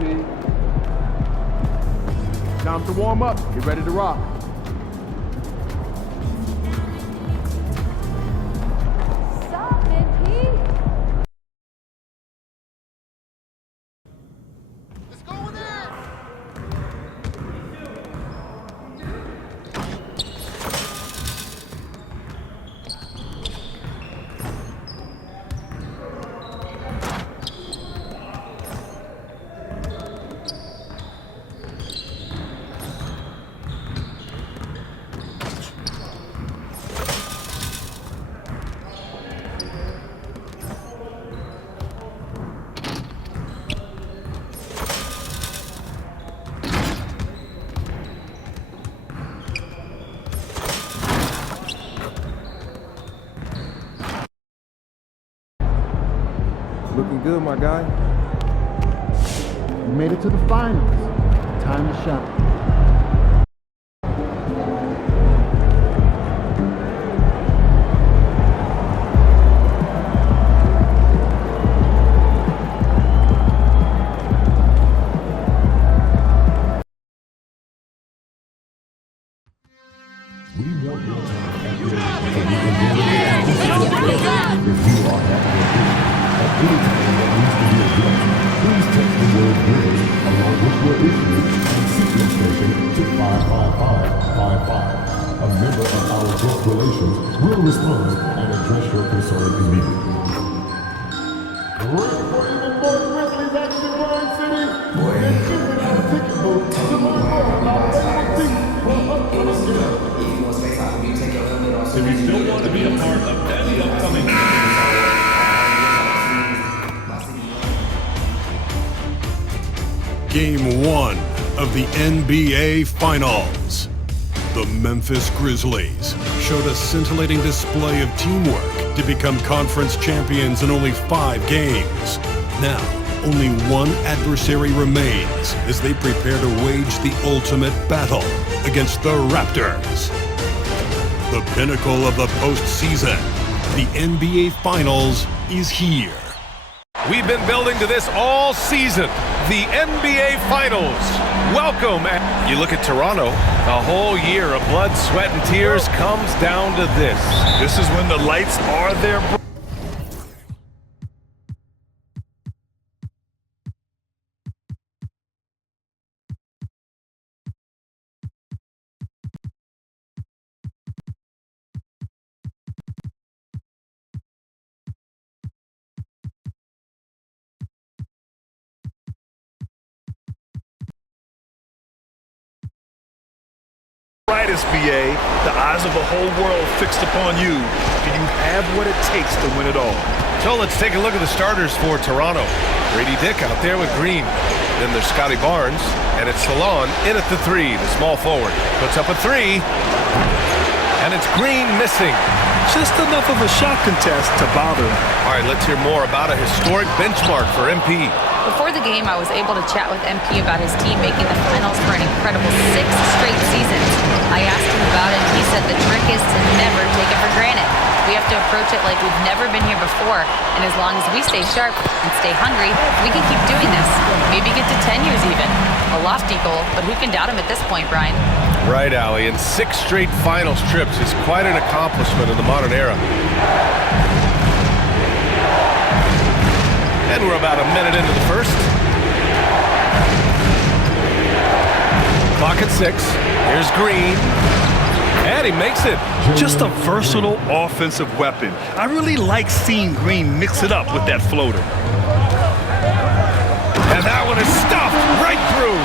P. Time to warm up. Get ready to rock. Stop it, P. Let's go with it! Looking good, my guy. You made it to the finals. Time to shine. We want your time at your If you are having a vision at any time that needs to be addressed, please text the word "vision" along with your issue and sequence station to 55555. A member of our guest relations will respond and address your concern immediately. Ready for even more Grizzlies action in Bryan City? And visit our ticket booth to learn more about everything from upcoming games. If you still want to be a part of any upcoming Game 1 of the NBA Finals. The Memphis Grizzlies showed a scintillating display of teamwork to become conference champions in only 5 games. Now, only one adversary remains as they prepare to wage the ultimate battle against the Raptors. The pinnacle of the postseason, the NBA Finals, is here. We've been building to this all season. The NBA Finals. Welcome. You look at Toronto, a whole year of blood, sweat, and tears comes down to this. This is when the lights are there. Right, SBA, the eyes of the whole world fixed upon you. Do you have what it takes to win it all? So let's take a look at the starters for Toronto. Grady Dick out there with Green. Then there's Scotty Barnes, and it's Salon in at the 3, the small forward. Puts up a 3, and it's Green missing. Just enough of a shot contest to bother him. All right, let's hear more about a historic benchmark for MP. Before the game, I was able to chat with MP about his team making the finals for an incredible 6 straight seasons. I asked him about it, and he said the trick is to never take it for granted. We have to approach it like we've never been here before, and as long as we stay sharp and stay hungry, we can keep doing this. Maybe get to 10 years even. A lofty goal, but who can doubt him at this point, Brian? Right, Allie, and 6 straight finals trips is quite an accomplishment in the modern era. And we're about a minute into the first. Clock at 6. Here's Green. And he makes it. Just a versatile offensive weapon. I really like seeing Green mix it up with that floater. And that one is stuffed right through.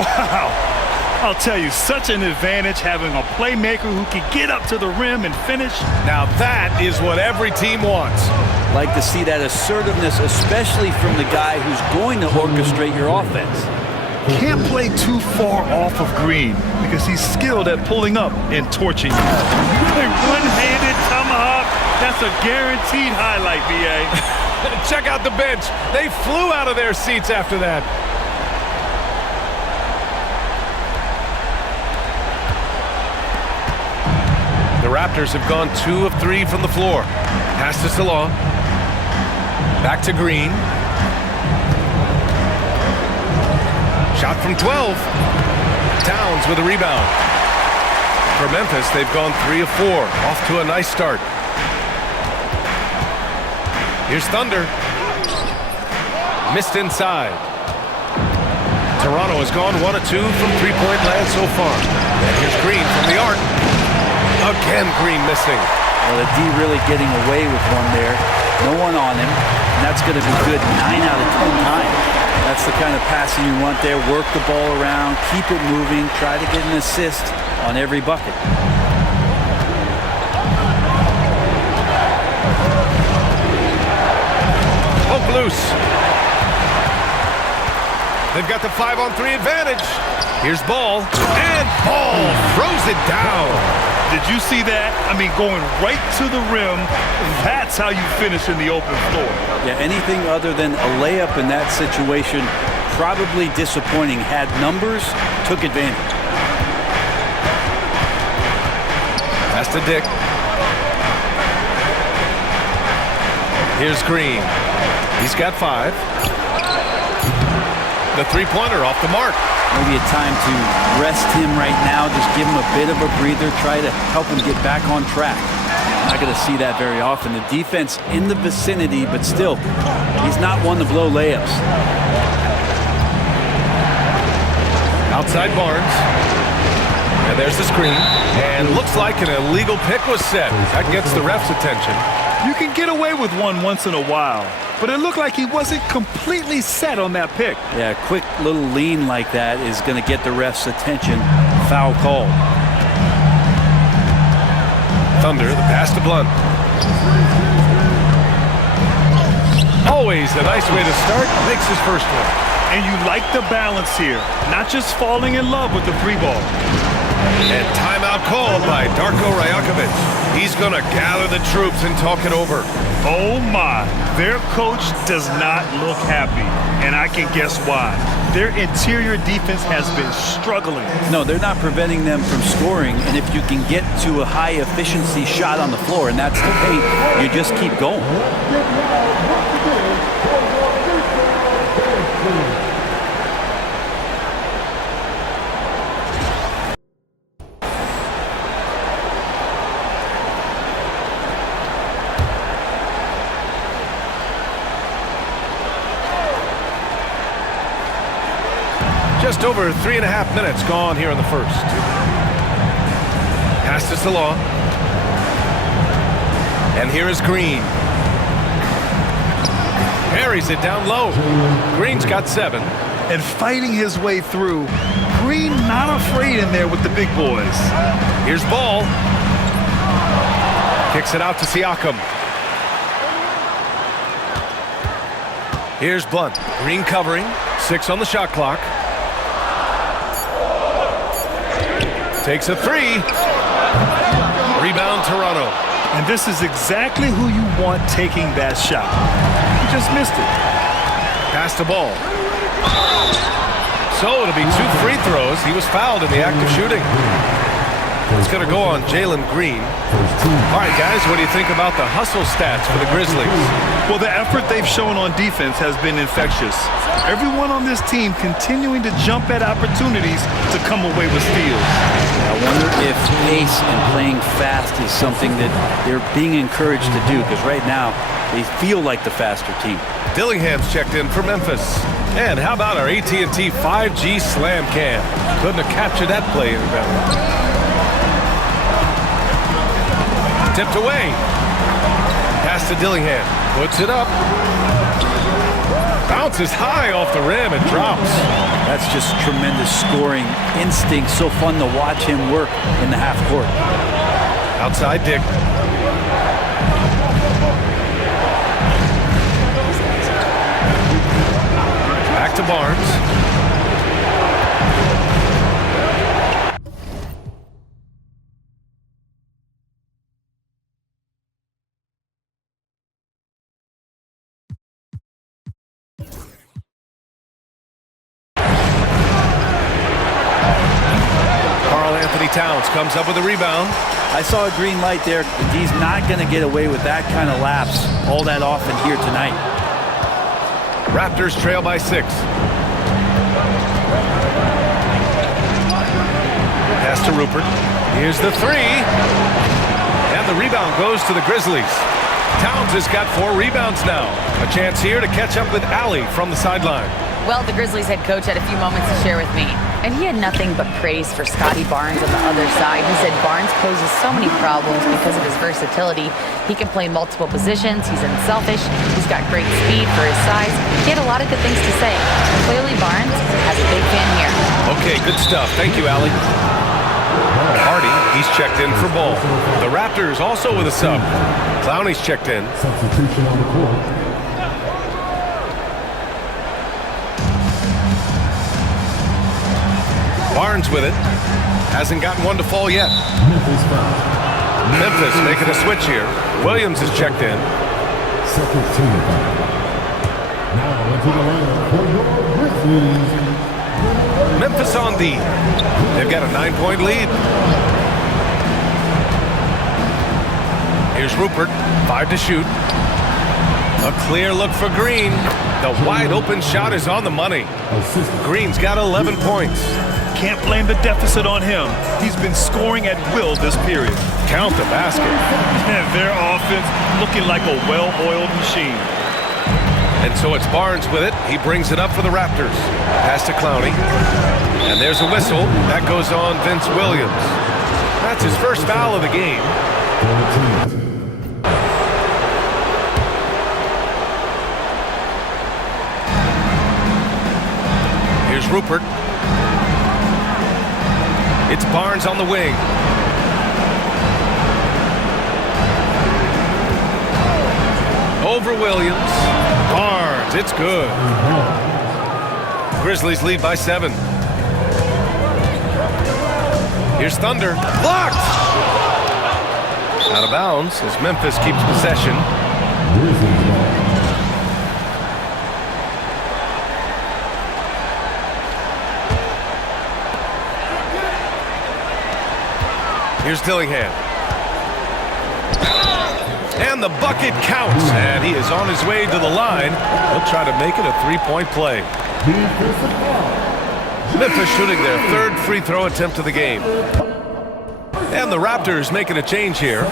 Wow. I'll tell you, such an advantage having a playmaker who can get up to the rim and finish. Now that is what every team wants. Like to see that assertiveness, especially from the guy who's going to orchestrate your offense. Can't play too far off of Green because he's skilled at pulling up and torching you. A one-handed tomahawk, that's a guaranteed highlight, BA. Check out the bench. They flew out of their seats after that. The Raptors have gone 2 of 3 from the floor. Pass to Salon. Back to Green. Shot from 12. Towns with a rebound. For Memphis, they've gone 3 of 4. Off to a nice start. Here's Thunder. Missed inside. Toronto has gone 1 of 2 from three-point land so far. And here's Green from the arc. Again, Green missing. Well, the D really getting away with one there. No one on him. And that's going to be good 9 out of 10 times. That's the kind of passing you want there. Work the ball around, keep it moving, try to get an assist on every bucket. Hope loose. They've got the 5-on-3 advantage. Here's Ball. And Ball throws it down. Did you see that? I mean, going right to the rim. That's how you finish in the open floor. Yeah, anything other than a layup in that situation, probably disappointing. Had numbers, took advantage. Pass to Dick. Here's Green. He's got 5. The three-pointer off the mark. Maybe a time to rest him right now, just give him a bit of a breather, try to help him get back on track. Not going to see that very often. The defense in the vicinity, but still, he's not one to blow layups. Outside Barnes. And there's the screen. And looks like an illegal pick was set. That gets the ref's attention. You can get away with one once in a while, but it looked like he wasn't completely set on that pick. Yeah, a quick little lean like that is going to get the ref's attention. Foul call. Thunder, the pass to Blunt. Always a nice way to start. Makes his first one. And you like the balance here, not just falling in love with the 3-ball. And timeout called by Darko Rajakovic. He's going to gather the troops and talk it over. Oh my, their coach does not look happy, and I can guess why. Their interior defense has been struggling. No, they're not preventing them from scoring, and if you can get to a high-efficiency shot on the floor, and that's the paint, you just keep going. Just over 3.5 minutes gone here in the first. Pass to Salon. And here is Green. Carries it down low. Green's got 7. And fighting his way through. Green not afraid in there with the big boys. Here's Ball. Kicks it out to Siakam. Here's Blunt. Green covering. 6 on the shot clock. Takes a 3. Rebound Toronto. And this is exactly who you want taking that shot. He just missed it. Pass the ball. So it'll be 2 free throws. He was fouled in the act of shooting. It's going to go on Jalen Green. All right, guys, what do you think about the hustle stats for the Grizzlies? Well, the effort they've shown on defense has been infectious. Everyone on this team continuing to jump at opportunities to come away with steals. I wonder if pace and playing fast is something that they're being encouraged to do, because right now they feel like the faster team. Dillingham's checked in for Memphis. And how about our AT&T 5G Slam Cam? Couldn't have captured that play any better. Tipped away. Pass to Dillingham. Puts it up. Bounces high off the rim and drops. That's just tremendous scoring instinct. So fun to watch him work in the half court. Outside Dick. Back to Barnes. Towns comes up with a rebound. I saw a green light there. He's not going to get away with that kind of lapse all that often here tonight. Raptors trail by 6. Pass to Rupert. Here's the three. And the rebound goes to the Grizzlies. Towns has got 4 rebounds now. A chance here to catch up with Allie from the sideline. Well, the Grizzlies head coach had a few moments to share with me, and he had nothing but praise for Scotty Barnes on the other side. He said Barnes poses so many problems because of his versatility. He can play multiple positions, he's unselfish, he's got great speed for his size. He had a lot of good things to say. Clearly Barnes has a big fan here. Okay, good stuff. Thank you, Allie. Hardy, he's checked in for Ball. The Raptors also with a sub. Clowney's checked in. Substitution on the court. Barnes with it. Hasn't gotten one to fall yet. Memphis foul. Memphis making a switch here. Williams is checked in. Second team foul. Now into the lineup for your Grizzlies. Memphis on D. They've got a 9-point lead. Here's Rupert. 5 to shoot. A clear look for Green. The wide open shot is on the money. Green's got 11 points. Can't blame the deficit on him. He's been scoring at will this period. Count the basket. And their offense looking like a well-oiled machine. And so it's Barnes with it. He brings it up for the Raptors. Pass to Clowney. And there's a whistle. That goes on Vince Williams. That's his first foul of the game. Here's Rupert. It's Barnes on the wing. Over Williams. Barnes, it's good. Grizzlies lead by 7. Here's Thunder. Blocked! Out of bounds as Memphis keeps possession. Here's Dillingham. And the bucket counts. And he is on his way to the line. He'll try to make it a 3-point play. Memphis shooting their 3rd free throw attempt of the game. And the Raptors making a change here.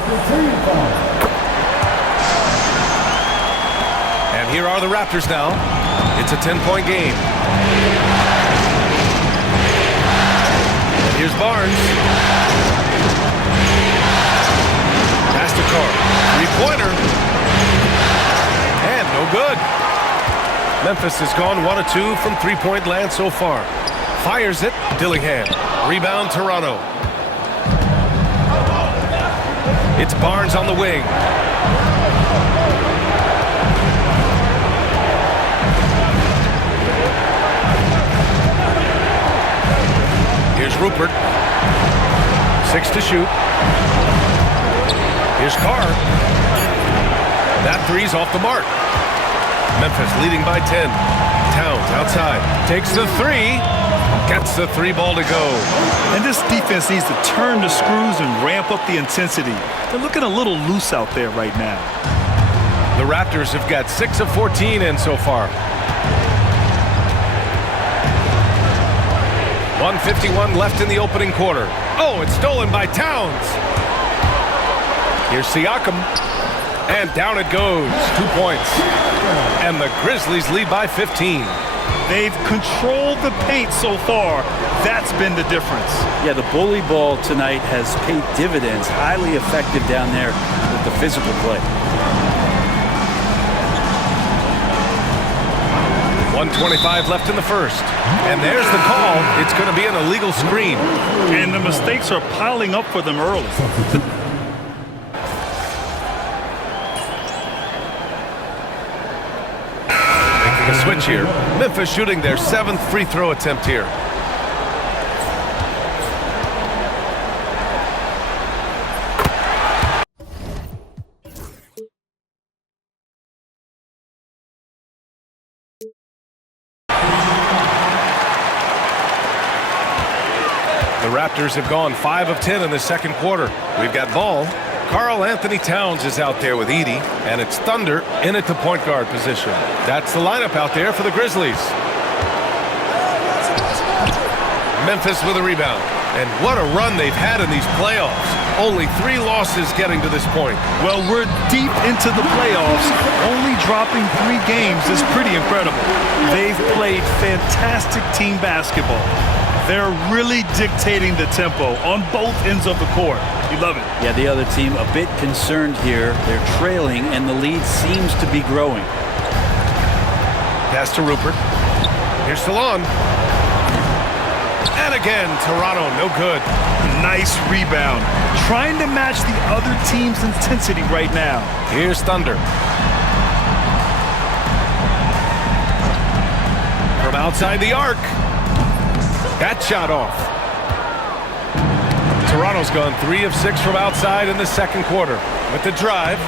And here are the Raptors now. It's a 10-point game. And here's Barnes. Pass to Carr. 3-pointer. And no good. Memphis has gone 1 of 2 from 3-point land so far. Fires it. Dillingham. Rebound Toronto. It's Barnes on the wing. Here's Rupert. 6 to shoot. Here's Carr. That three's off the mark. Memphis leading by 10. Towns outside. Takes the 3. Gets the 3 ball to go. And this defense needs to turn the screws and ramp up the intensity. They're looking a little loose out there right now. The Raptors have got 6 of 14 in so far. 1:51 left in the opening quarter. Oh, it's stolen by Towns. Here's Siakam. And down it goes. 2 points. And the Grizzlies lead by 15. They've controlled the paint so far. That's been the difference. Yeah, the bully ball tonight has paid dividends. Highly effective down there with the physical play. 1:25 left in the first. And there's the call. It's going to be an illegal screen. And the mistakes are piling up for them early. Making a switch here. Memphis shooting their 7th free throw attempt here. The Raptors have gone 5 of 10 in the second quarter. We've got ball. Karl Anthony Towns is out there with Edey, and it's Thunder in at the point guard position. That's the lineup out there for the Grizzlies. Memphis with a rebound. And what a run they've had in these playoffs. Only 3 losses getting to this point. Well, we're deep into the playoffs. Only dropping 3 games is pretty incredible. They've played fantastic team basketball. They're really dictating the tempo on both ends of the court. You love it. Yeah, the other team a bit concerned here. They're trailing, and the lead seems to be growing. Pass to Rupert. Here's Salon. And again, Toronto, no good. Nice rebound. Trying to match the other team's intensity right now. Here's Thunder. From outside the arc. That shot off. Toronto's gone 3 of 6 from outside in the second quarter. With the drive.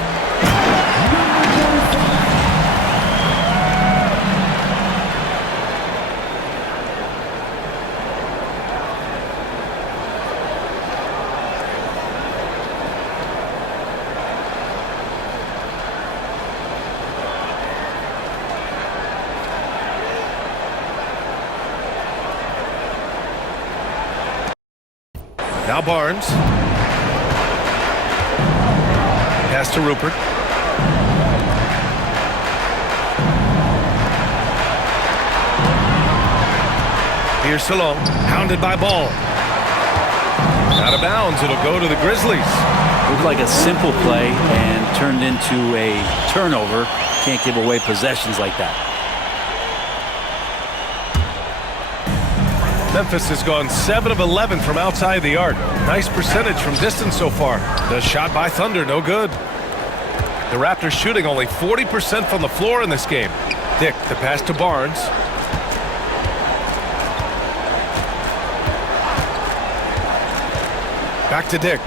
Now Barnes. Pass to Rupert. Here's Salon, hounded by Ball. Out of bounds, it'll go to the Grizzlies. Looked like a simple play and turned into a turnover. Can't give away possessions like that. Memphis has gone 7 of 11 from outside the arc. Nice percentage from distance so far. The shot by Thunder, no good. The Raptors shooting only 40% from the floor in this game. Dick, the pass to Barnes. Back to Dick.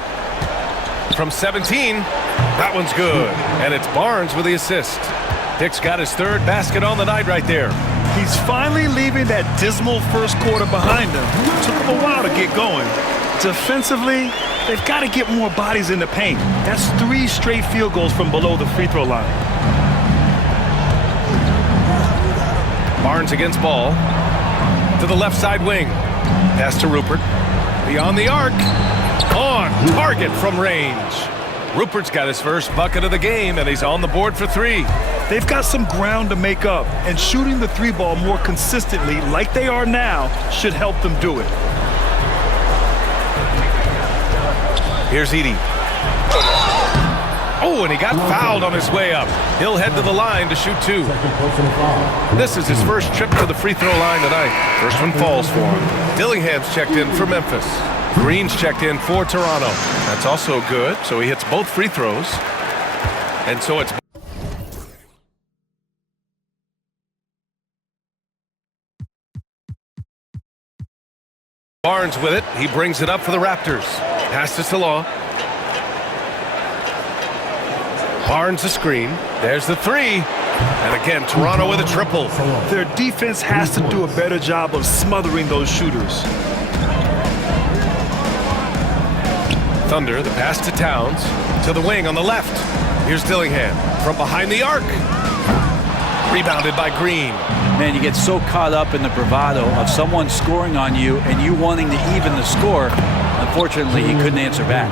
From 17, that one's good. And it's Barnes with the assist. Dick's got his 3rd basket on the night right there. He's finally leaving that dismal first quarter behind him. Took him a while to get going. Defensively, they've got to get more bodies in the paint. That's 3 straight field goals from below the free throw line. Barnes against Ball. To the left side wing. Pass to Rupert. Beyond the arc. On target from range. Rupert's got his first bucket of the game, and he's on the board for 3. They've got some ground to make up, and shooting the 3-ball more consistently like they are now should help them do it. Here's Edey. Oh, and he got fouled on his way up. He'll head to the line to shoot 2. This is his first trip to the free throw line tonight. First one falls for him. Dillingham's checked in for Memphis. Green's checked in for Toronto. That's also good, so he hits both free throws. And so it's Barnes with it. He brings it up for the Raptors. Pass to Salon. Barnes a screen. There's the 3. And again, Toronto with a triple. Their defense has to do a better job of smothering those shooters. Thunder, the pass to Towns. To the wing on the left. Here's Dillingham from behind the arc. Rebounded by Green. Man, you get so caught up in the bravado of someone scoring on you and you wanting to even the score. Unfortunately, he couldn't answer back.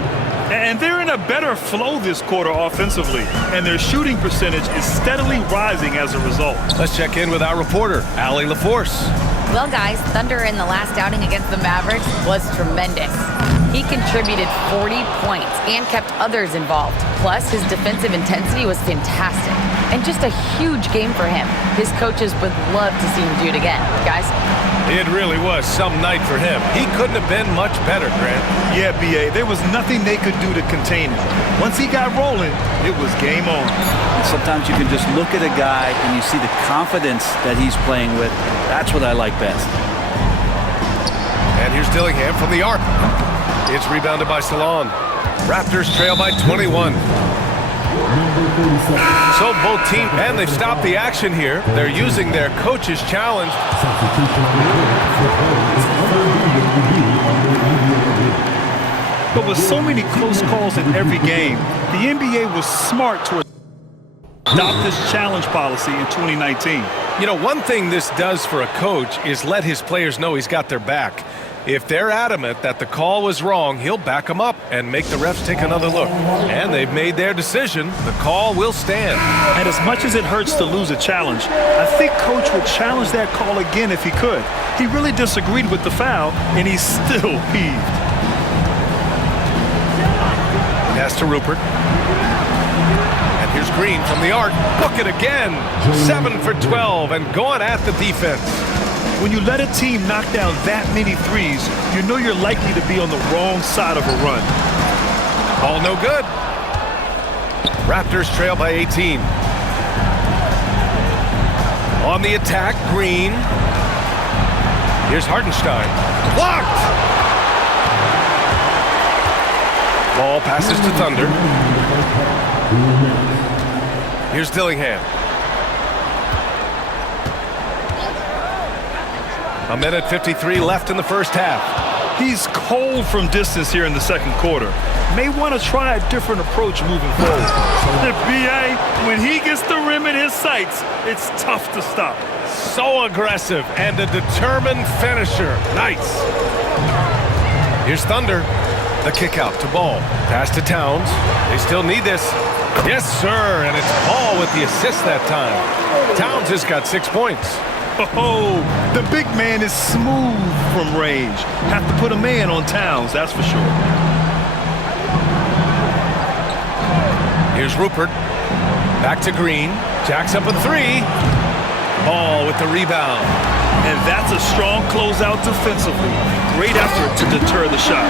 And they're in a better flow this quarter offensively, and their shooting percentage is steadily rising as a result. Let's check in with our reporter, Allie LaForce. Well, guys, Thunder in the last outing against the Mavericks was tremendous. He contributed 40 points and kept others involved. Plus, his defensive intensity was fantastic. And just a huge game for him. His coaches would love to see him do it again. Guys? It really was some night for him. He couldn't have been much better, Grant. Yeah, B.A., there was nothing they could do to contain him. Once he got rolling, it was game on. And sometimes you can just look at a guy and you see the confidence that he's playing with. That's what I like best. And here's Dillingham from the arc. It's rebounded by Salon. Raptors trail by 21. So both teams, and they've stopped the action here. They're using their coach's challenge. But with so many close calls in every game, the NBA was smart to adopt this challenge policy in 2019. You know, one thing this does for a coach is let his players know he's got their back. If they're adamant that the call was wrong, he'll back them up and make the refs take another look. And they've made their decision. The call will stand. And as much as it hurts to lose a challenge, I think Coach would challenge that call again if he could. He really disagreed with the foul, and he's still peeved. Pass to Rupert. And here's Green from the arc. Book it again. 7 for 12 and going at the defense. When you let a team knock down that many threes, you know you're likely to be on the wrong side of a run. Ball no good. Raptors trail by 18. On the attack, Green. Here's Hartenstein. Blocked! Ball passes to Thunder. Here's Dillingham. A minute 53 left in the first half. He's cold from distance here in the second quarter. May want to try a different approach moving forward. The BA, when he gets the rim in his sights, it's tough to stop. So aggressive and a determined finisher. Nice. Here's Thunder. The kick out to Ball. Pass to Towns. They still need this. Yes, sir. And it's Ball with the assist that time. Towns has got 6 points. Oh, the big man is smooth from range. Have to put a man on Towns, that's for sure. Here's Rupert. Back to Green. Jacks up a three. Ball with the rebound. And that's a strong closeout defensively. Great effort to deter the shot.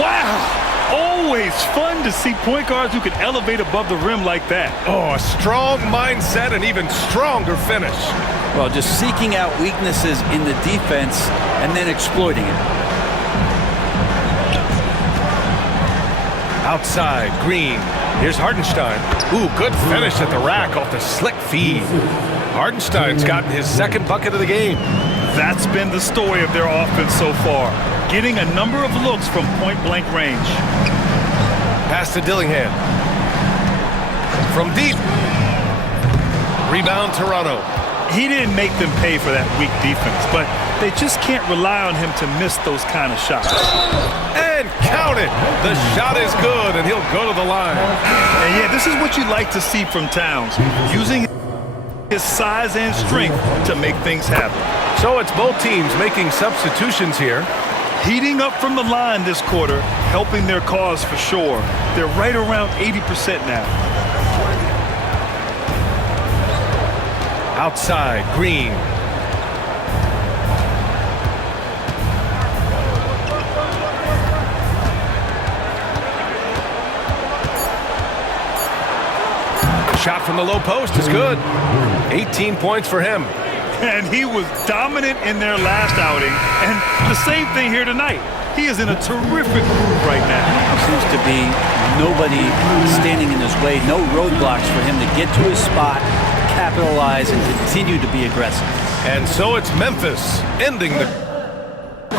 Wow! Always fun to see point guards who can elevate above the rim like that. Oh, a strong mindset and even stronger finish. Well, just seeking out weaknesses in the defense and then exploiting it. Outside, Green. Here's Hartenstein. Ooh, good finish at the rack off the slick feed. Hartenstein's gotten his second bucket of the game. That's been the story of their offense so far. Getting a number of looks from point-blank range. Pass to Dillingham. From deep. Rebound, Toronto. He didn't make them pay for that weak defense, but they just can't rely on him to miss those kind of shots. And count it. The shot is good, and he'll go to the line. And yeah, this is what you like to see from Towns, using his size and strength to make things happen. So it's both teams making substitutions here. Heating up from the line this quarter, helping their cause for sure. They're right around 80% now. Outside, Green. Shot from the low post is good. 18 points for him. And he was dominant in their last outing. And the same thing here tonight. He is in a terrific groove right now. Seems to be nobody standing in his way, no roadblocks for him to get to his spot, capitalize, and continue to be aggressive. And so it's Memphis ending the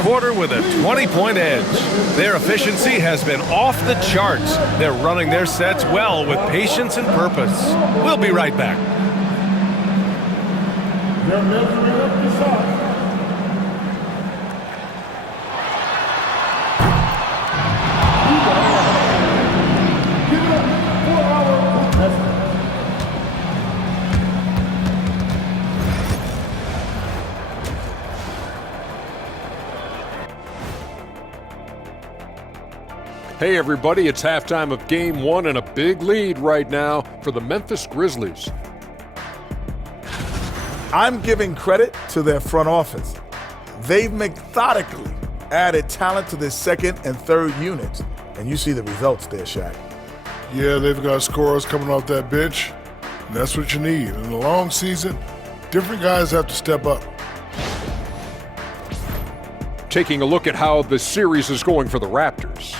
quarter with a 20-point edge. Their efficiency has been off the charts. They're running their sets well with patience and purpose. We'll be right back. They're measuring up the shot. Give it up for our contestant. Hey everybody, it's halftime of Game 1 and a big lead right now for the Memphis Grizzlies. I'm giving credit to their front office. They've methodically added talent to their second and third units, and you see the results there, Shaq. Yeah, they've got scorers coming off that bench, and that's what you need. In a long season, different guys have to step up. Taking a look at how the series is going for the Raptors.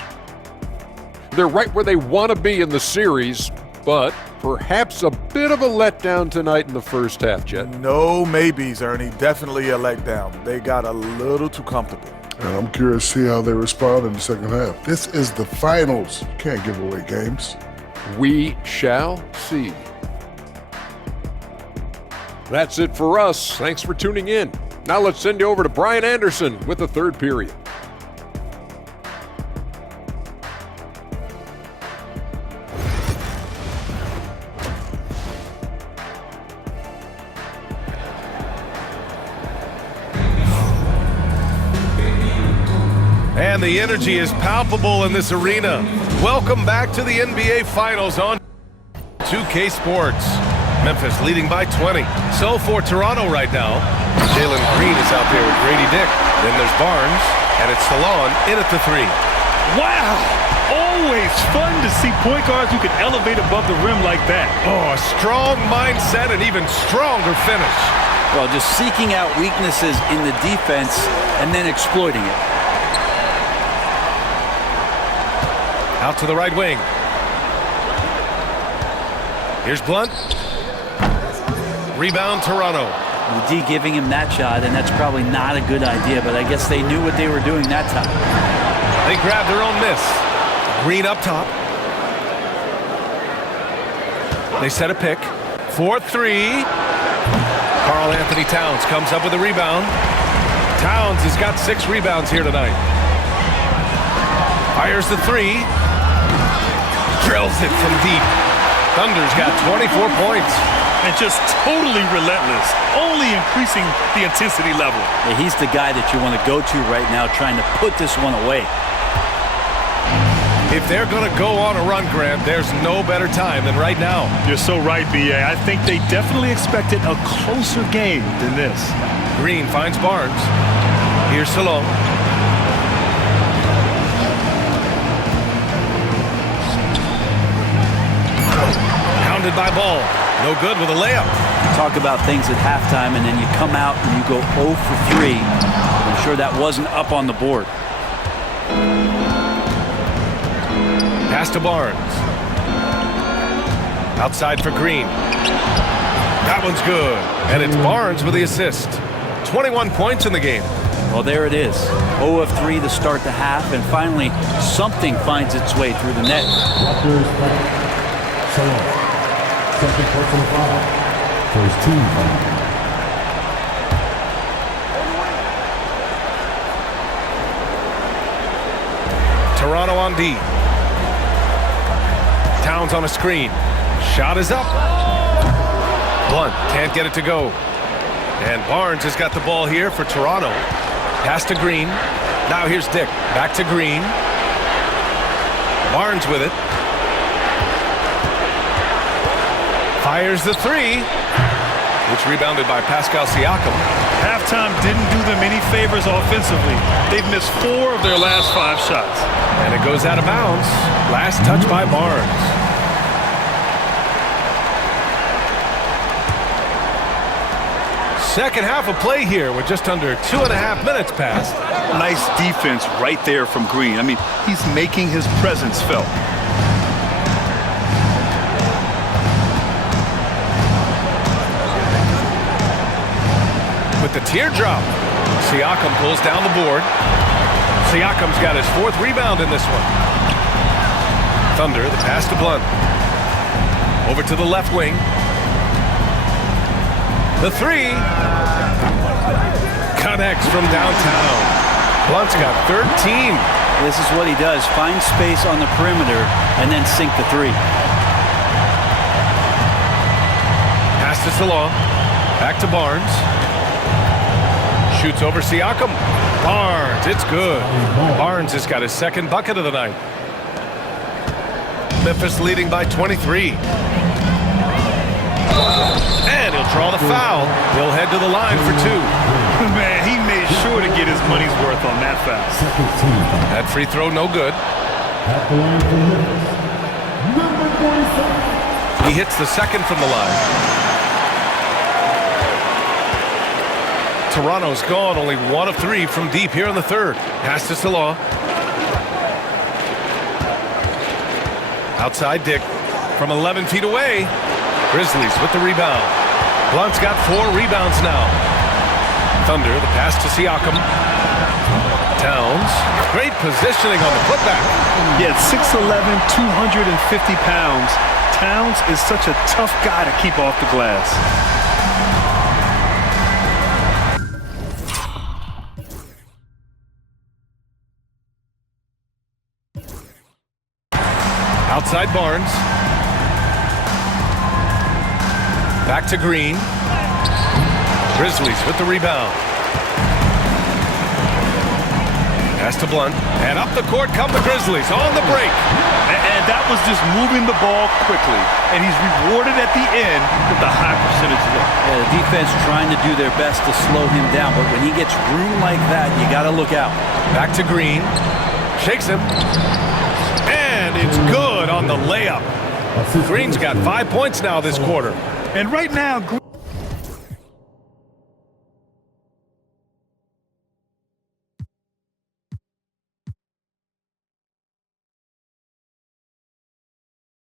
They're right where they want to be in the series, but perhaps a bit of a letdown tonight in the first half, Jet. No maybes, Ernie. Definitely a letdown. They got a little too comfortable. And I'm curious to see how they respond in the second half. This is the finals. You can't give away games. We shall see. That's it for us. Thanks for tuning in. Now let's send you over to Brian Anderson with the third period. And the energy is palpable in this arena. Welcome back to the NBA Finals on 2K Sports. Memphis leading by 20. So for Toronto right now, Jalen Green is out there with Grady Dick. Then there's Barnes, and it's Salon in at the 3. Wow! Always fun to see point guards who can elevate above the rim like that. Oh, a strong mindset and even stronger finish. Well, just seeking out weaknesses in the defense and then exploiting it. Out to the right wing. Here's Blunt. Rebound, Toronto. The D giving him that shot, and that's probably not a good idea, but I guess they knew what they were doing that time. They grabbed their own miss. Green up top. They set a pick. 4-3. Karl Anthony Towns comes up with a rebound. Towns has got 6 rebounds here tonight. Fires the 3. Drills it from deep. Thunder's got 24 points. And just totally relentless, only increasing the intensity level. Yeah, he's the guy that you want to go to right now, trying to put this one away. If they're going to go on a run, Grant, there's no better time than right now. You're so right, B.A. I think they definitely expected a closer game than this. Green finds Barnes. Here's Salon. Pounded by Ball. No good with a layup. Talk about things at halftime, and then you come out and you go 0 for 3. I'm sure that wasn't up on the board. Pass to Barnes. Outside for Green. That one's good. And it's Barnes with the assist. 21 points in the game. Well, there it is. 0 of 3 to start the half, and finally something finds its way through the net. Second personal foul. First team foul. Toronto on D. Towns on a screen. Shot is up. Blunt can't get it to go. And Barnes has got the ball here for Toronto. Pass to Green. Now here's Dick. Back to Green. Barnes with it. Fires the 3, which rebounded by Pascal Siakam. Halftime didn't do them any favors offensively. They've missed 4 of their last 5 shots. And it goes out of bounds. Last touch by Barnes. Second half of play here with just under 2.5 minutes passed. Nice defense right there from Green. I mean, he's making his presence felt. With the teardrop, Siakam pulls down the board. Siakam's got his 4th rebound in this one. Thunder, the pass to Blunt. Over to the left wing. The 3 connects from downtown. Blunt's got 13. This is what he does. Find space on the perimeter and then sink the 3. Pass to Salon. Back to Barnes. Shoots over Siakam. Barnes, it's good. Barnes has got his 2nd bucket of the night. Memphis leading by 23. And he'll draw the foul. He'll head to the line for 2. Man, he made sure to get his money's worth on that foul. Second team foul. That free throw no good. At the line for Memphis, number 47. He hits the 2nd from the line. Toronto's gone only 1 of 3 from deep here in the 3rd. Pass to Salon. Outside Dick from 11 feet away. Grizzlies with the rebound. Blunt's got 4 rebounds now. Thunder, the pass to Siakam. Towns, great positioning on the putback. Yeah, 6'11", 250 pounds. Towns is such a tough guy to keep off the glass. Outside Barnes. Back to Green. Grizzlies with the rebound. Pass to Blunt. And up the court come the Grizzlies on the break. And that was just moving the ball quickly. And he's rewarded at the end with a high percentage look. Yeah, the defense trying to do their best to slow him down, but when he gets room like that, you got to look out. Back to Green. Shakes him. And it's good on the layup. Green's got 5 points now this quarter. And right now,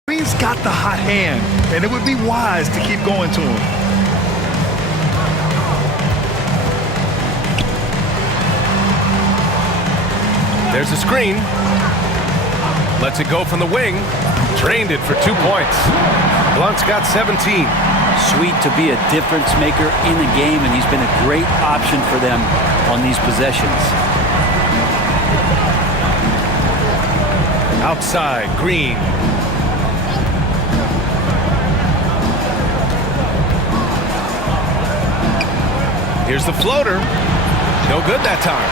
Green's got the hot hand, and it would be wise to keep going to him. There's a screen. Lets it go from the wing. Drained it for 2 points. Blunt's got 17. Sweet to be a difference maker in the game, and he's been a great option for them on these possessions. Outside, Green. Here's the floater. No good that time.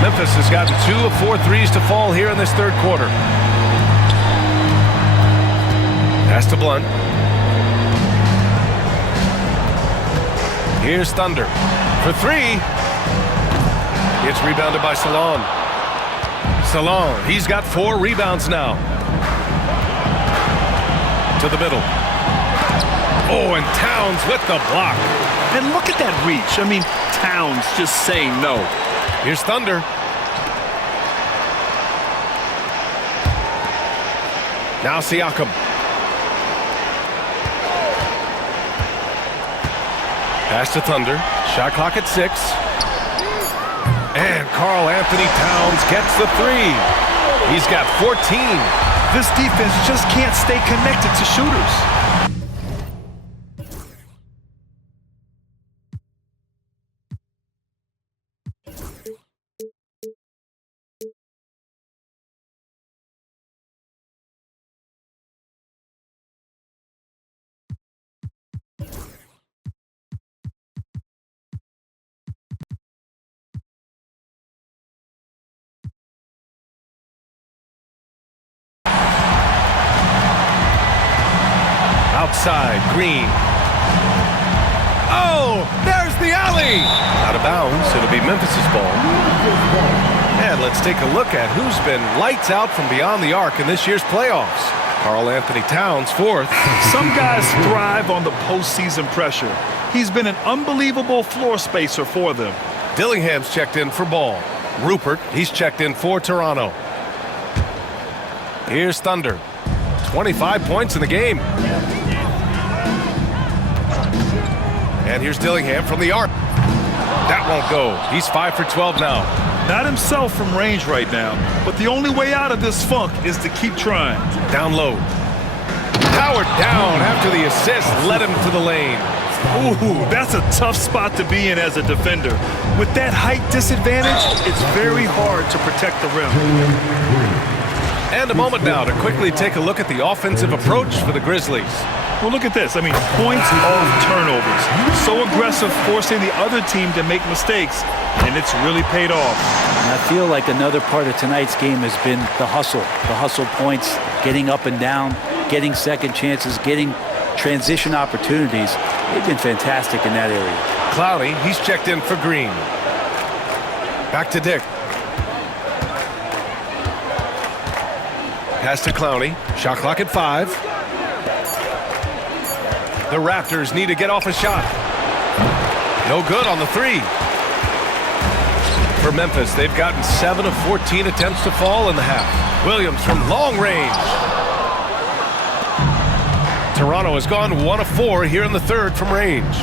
Memphis has gotten 2 of 4 threes to fall here in this third quarter. Pass to Blunt. Here's Thunder for 3. It's rebounded by Salon. Salon, he's got 4 rebounds now. To the middle. Oh, and Towns with the block. And look at that reach. I mean, Towns just saying no. Here's Thunder. Now Siakam. Pass to Thunder. Shot clock at 6. And Karl Anthony Towns gets the 3. He's got 14. This defense just can't stay connected to shooters. Outside, Green. Oh, there's the alley! Out of bounds, it'll be Memphis's ball. And let's take a look at who's been lights out from beyond the arc in this year's playoffs. Karl Anthony Towns, 4th. Some guys thrive on the postseason pressure. He's been an unbelievable floor spacer for them. Dillingham's checked in for Ball. Rupert, he's checked in for Toronto. Here's Thunder. 25 points in the game. And here's Dillingham from the arc. That won't go. He's 5 for 12 now. Not himself from range right now, but the only way out of this funk is to keep trying. Down low. Howard down after the assist led him to the lane. Ooh, that's a tough spot to be in as a defender. With that height disadvantage, it's very hard to protect the rim. And a moment now to quickly take a look at the offensive approach for the Grizzlies. Well, look at this. I mean, points off turnovers. So aggressive, forcing the other team to make mistakes, and it's really paid off. And I feel like another part of tonight's game has been the hustle. The hustle points, getting up and down, getting second chances, getting transition opportunities. They've been fantastic in that area. Cloudy, he's checked in for Green. Back to Dick. Pass to Clowney. Shot clock at 5. The Raptors need to get off a shot. No good on the 3. For Memphis, they've gotten 7 of 14 attempts to fall in the half. Williams from long range. Toronto has gone 1 of 4 here in the third from range.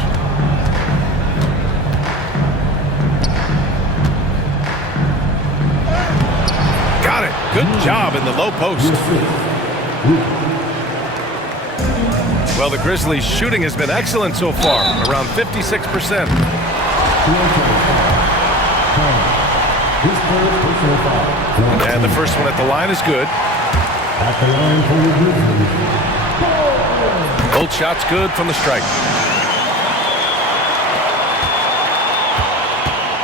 Got it. Good job in the low post. Well, the Grizzlies' shooting has been excellent so far, around 56%. And the first one at the line is good. Both shots good from the stripe.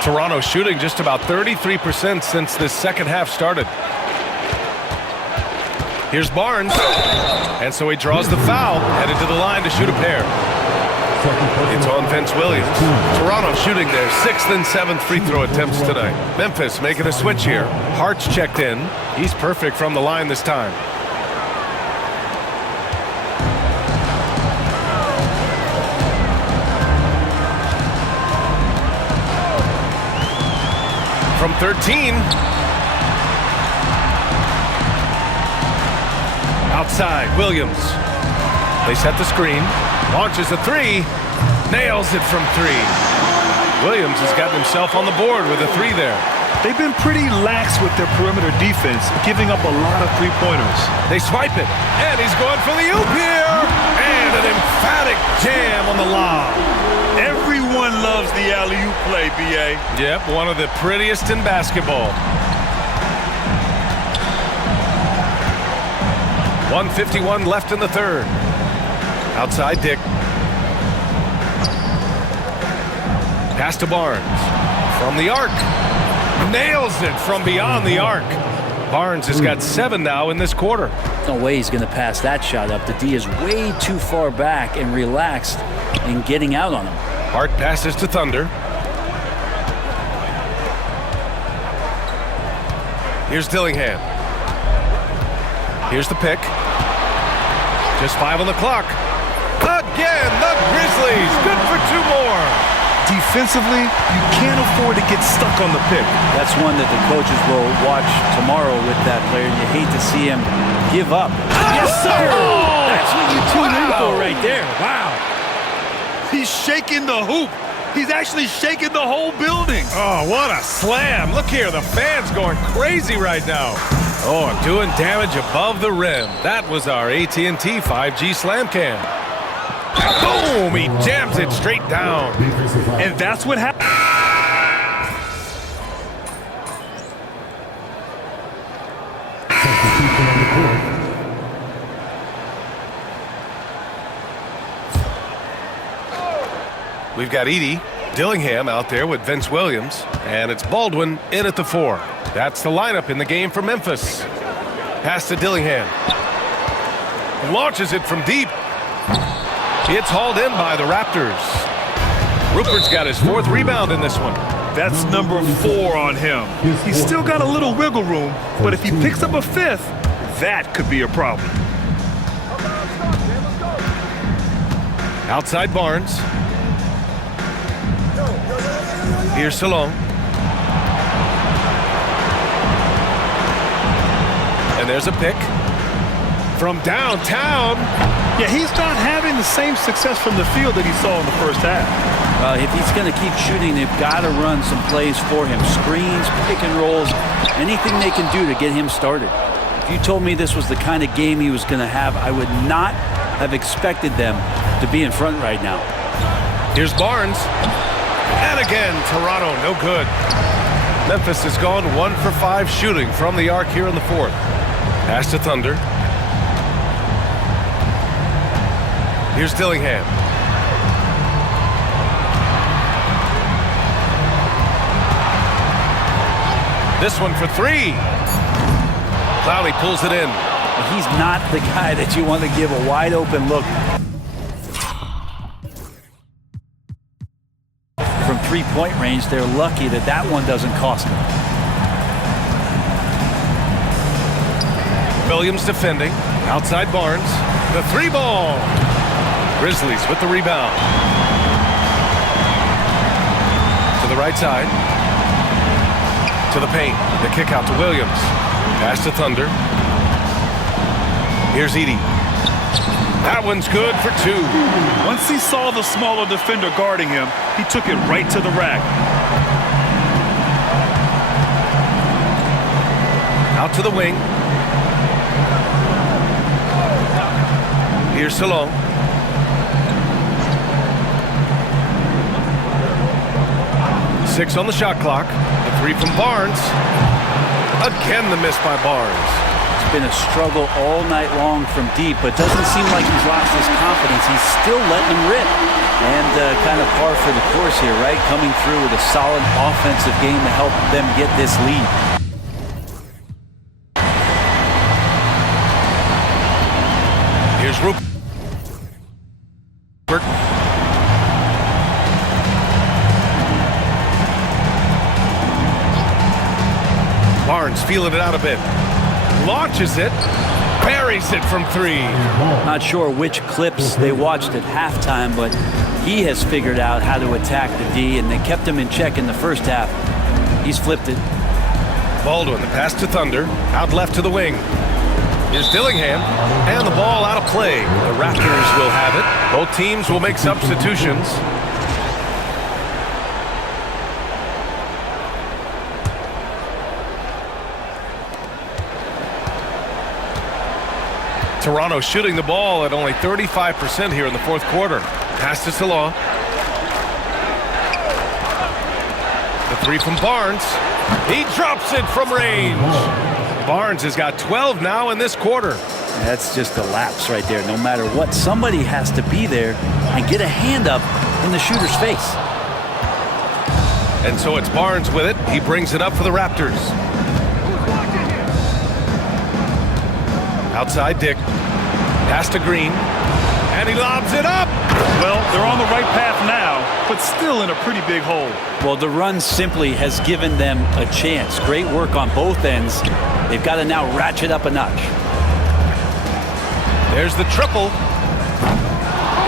Toronto shooting just about 33% since this second half started. Here's Barnes. And so he draws the foul, headed to the line to shoot a pair. It's on Vince Williams. Toronto shooting their 6th and 7th free throw attempts tonight. Memphis making a switch here. Hart's checked in. He's perfect from the line this time. From 13. Outside, Williams. They set the screen. Launches a three. Nails it from 3. Williams has gotten himself on the board with a 3 there. They've been pretty lax with their perimeter defense, giving up a lot of three-pointers. They swipe it, and he's going for the oop here. And an emphatic jam on the lob. Everyone loves the alley-oop play, B.A. Yep, one of the prettiest in basketball. 1:51 left in the third. Outside Dick. Pass to Barnes. From the arc. Nails it from beyond the arc. Barnes has got 7 now in this quarter. No way he's going to pass that shot up. The D is way too far back and relaxed in getting out on him. Hart passes to Thunder. Here's Dillingham. Here's the pick. Just 5 on the clock. Again, the Grizzlies. Good for 2 more. Defensively, you can't afford to get stuck on the pick. That's one that the coaches will watch tomorrow with that player. You hate to see him give up. Yes, sir! That's what you tune in for right there. Wow. He's shaking the hoop. He's actually shaking the whole building. Oh, what a slam. Look here, the fans going crazy right now. Oh, doing damage above the rim. That was our AT&T 5G slam cam. Boom! He jams it straight down. And that's what happened. We've got Edey, Dillingham out there with Vince Williams, and it's Baldwin in at the 4. That's the lineup in the game for Memphis. Pass to Dillingham. Launches it from deep. It's hauled in by the Raptors. Rupert's got his 4th rebound in this one. That's number 4 on him. He's still got a little wiggle room, but if he picks up a 5th, that could be a problem. Outside Barnes. Here's Salon. And there's a pick. From downtown. Yeah, he's not having the same success from the field that he saw in the first half. If he's going to keep shooting, they've got to run some plays for him. Screens, pick and rolls, anything they can do to get him started. If you told me this was the kind of game he was going to have, I would not have expected them to be in front right now. Here's Barnes. And again, Toronto, no good. Memphis has gone 1 for 5 shooting from the arc here in the 4th. Pass to Thunder. Here's Dillingham. This one for 3. Clowney pulls it in. He's not the guy that you want to give a wide open look. From 3-point range, they're lucky that that one doesn't cost them. Williams defending. Outside Barnes. The 3 ball. Grizzlies with the rebound. To the right side. To the paint. The kick out to Williams. Pass to Thunder. Here's Edey. That one's good for 2. Once he saw the smaller defender guarding him, he took it right to the rack. Out to the wing. Here's Salon. Six on the shot clock. The 3 from Barnes. Again, the miss by Barnes. It's been a struggle all night long from deep, but doesn't seem like he's lost his confidence. He's still letting him rip. And kind of par for the course here, right? Coming through with a solid offensive game to help them get this lead. Here's Rupert. Barnes feeling it out a bit. Launches it. Buries it from 3. Not sure which clips they watched at halftime, but he has figured out how to attack the D, and they kept him in check in the first half. He's flipped it. Baldwin, the pass to Thunder. Out left to the wing. Here's Dillingham. And the ball out of play. The Raptors will have it. Both teams will make substitutions. Toronto shooting the ball at only 35% here in the fourth quarter. Pass to Salon. The 3 from Barnes. He drops it from range. Barnes has got 12 now in this quarter. That's just a lapse right there. No matter what, somebody has to be there and get a hand up in the shooter's face. And so it's Barnes with it. He brings it up for the Raptors. Outside Dick. Pass to Green. And he lobs it up. Well, they're on the right path now, but still in a pretty big hole. Well, the run simply has given them a chance. Great work on both ends. They've got to now ratchet up a notch. There's the triple.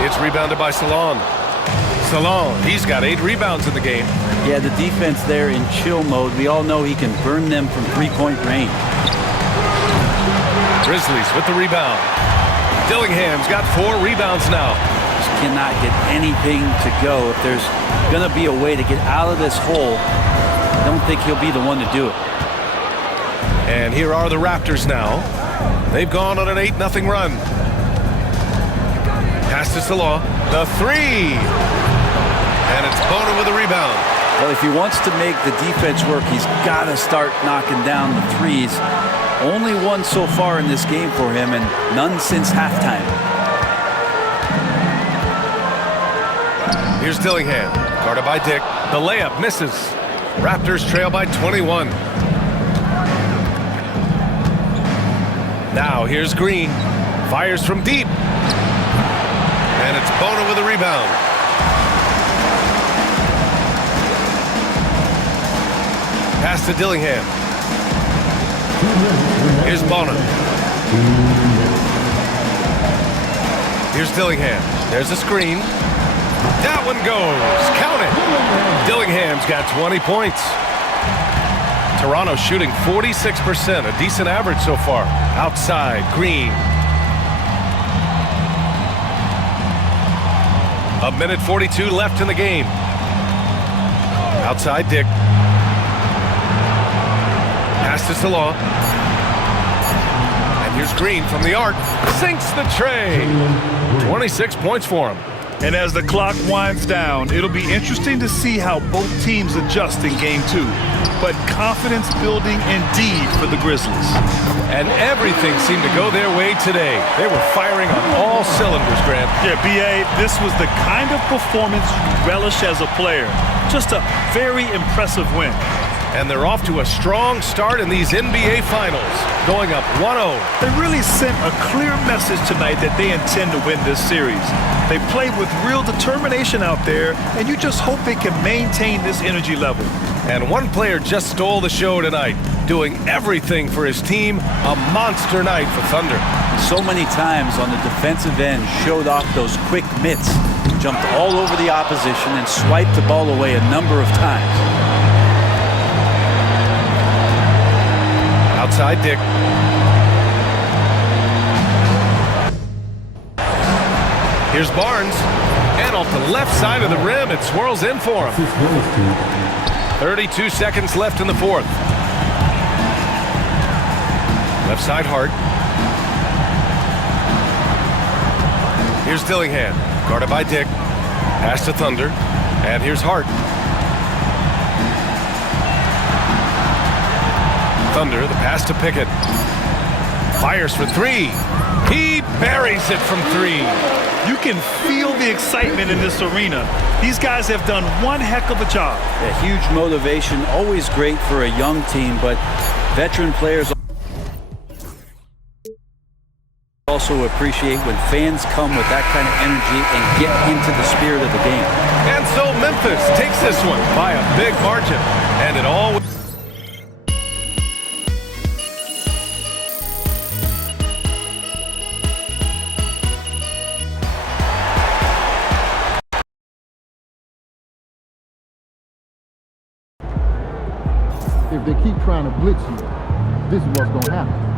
It's rebounded by Salon. Salon, he's got 8 rebounds in the game. Yeah, the defense there in chill mode. We all know he can burn them from three-point range. Grizzlies with the rebound. Dillingham's got 4 rebounds now. Just cannot get anything to go. If there's going to be a way to get out of this hole, I don't think he'll be the one to do it. And here are the Raptors now. They've gone on an 8-0 run. Pass to Salon. The 3. And it's Bona with a rebound. Well, if he wants to make the defense work, he's got to start knocking down the threes. Only one so far in this game for him, and none since halftime. Here's Dillingham, guarded by Dick. The layup misses. Raptors trail by 21. Now here's Green. Fires from deep. And it's Bona with a rebound. Pass to Dillingham. Here's Bona. Here's Dillingham. There's a screen. That one goes. Count it. Dillingham's got 20 points. Toronto shooting 46%, a decent average so far. Outside, Green. A minute 42 left in the game. Outside, Dick. Pass to Salon. And here's Green from the arc. Sinks the tray. 26 points for him. And as the clock winds down, it'll be interesting to see how both teams adjust in Game 2. But confidence building indeed for the Grizzlies. And everything seemed to go their way today. They were firing on all cylinders, Grant. Yeah, B.A., this was the kind of performance you relish as a player. Just a very impressive win. And they're off to a strong start in these NBA Finals, going up 1-0. They really sent a clear message tonight that they intend to win this series. They played with real determination out there, and you just hope they can maintain this energy level. And one player just stole the show tonight, doing everything for his team. A monster night for Thunder. So many times on the defensive end, showed off those quick mitts, jumped all over the opposition and swiped the ball away a number of times. Outside Dick. Here's Barnes. And off the left side of the rim, it swirls in for him. 32 seconds left in the fourth. Left side Hart. Here's Dillingham, guarded by Dick. Pass to Thunder. And here's Hart. Thunder, the pass to Pickett. Fires for 3. He buries it from 3. You can feel the excitement in this arena. These guys have done one heck of a job. A huge motivation, always great for a young team, but veteran players also appreciate when fans come with that kind of energy and get into the spirit of the game. And so Memphis takes this one by a big margin. And it all... If they keep trying to blitz you, this is what's going to happen.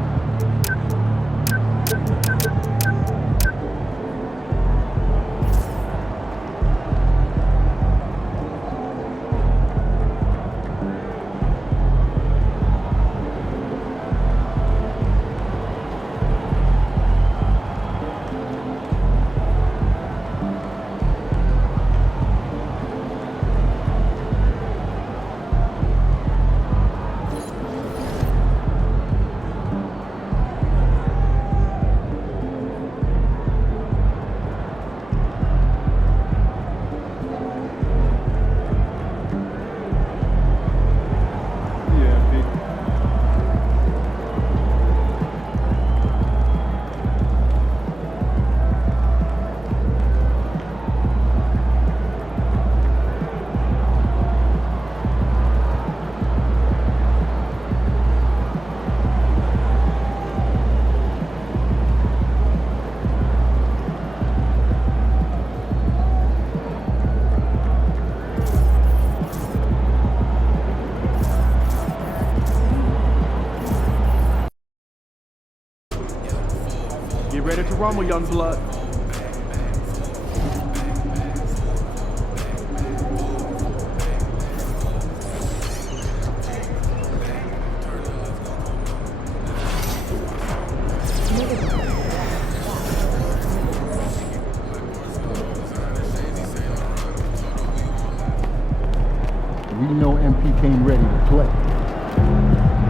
Get ready to rumble, young blood. We know MP came ready to play.